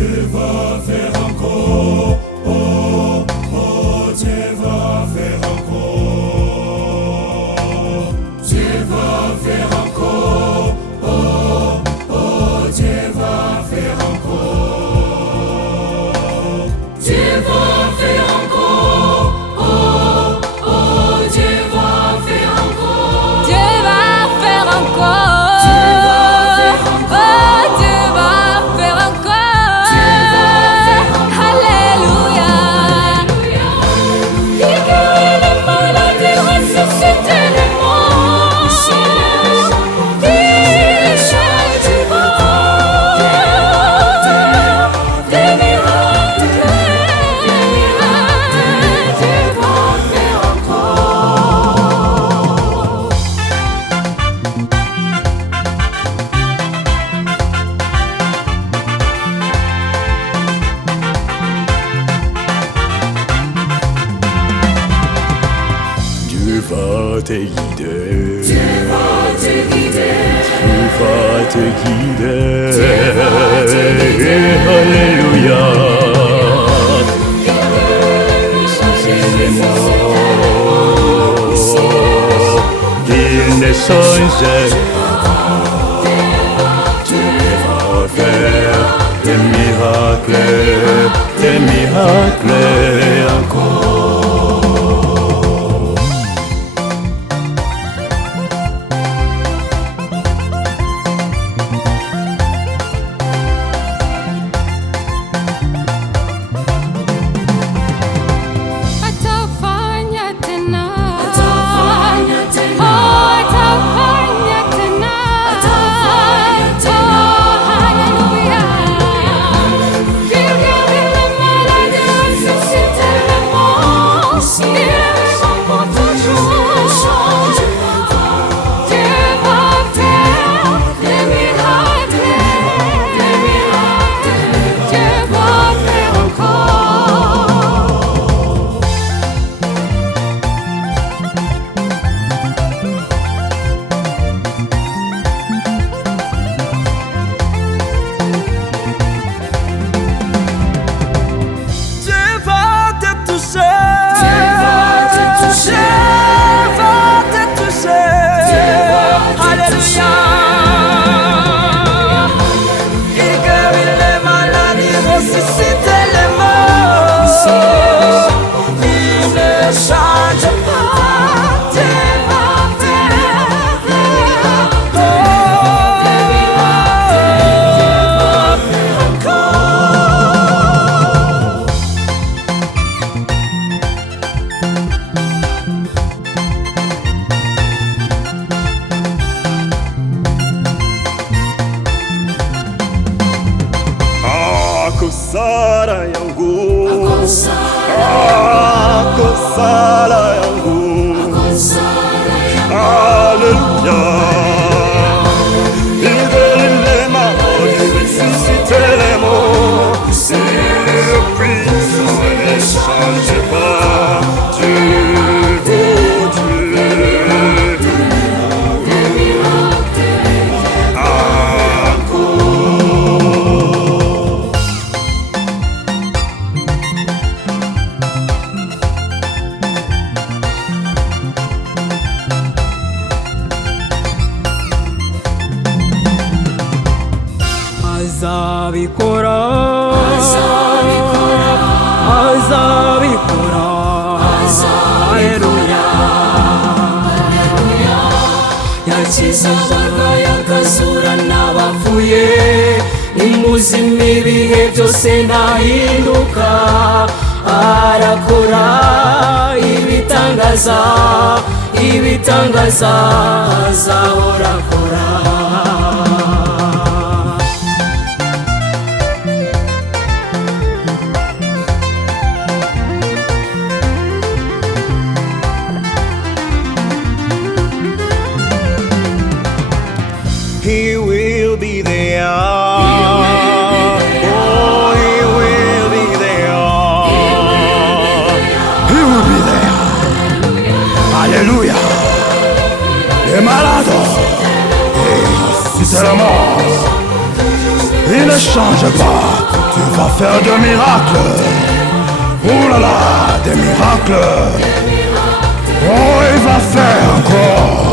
Dieu va faire encore. Oh, oh, Dieu va faire encore. Dieu va faire encore. Oh, oh, Dieu va faire encore. Dieu va faire encore. Oh, oh, Dieu va faire encore. Dieu va faire encore. Dieu va te guider. Dieu va te guider. Dieu va te guider. Dieu va te guider. Alléluia. Les mots, il ne change. Dieu va faire des miracles encore. Akosala yangu, akosala yangu, Alléluia. Il guérit les malades, il ressuscite les morts. Surpuissant, ne change pas. Dieu, oh azabikora, azabikora, Alleluia. Yakiza abarwayi akazura n'abapfuye, imuzima ibihe byose ntahinduka, arakora ibitangaza, ibitangaza azahora akora. He will be there. Oh, he will be there. He will be there. Alléluia. Les malades, et si c'est la mort, il ne change pas. Tu vas faire des miracles. Oh là là, des miracles. Oh, il va faire encore.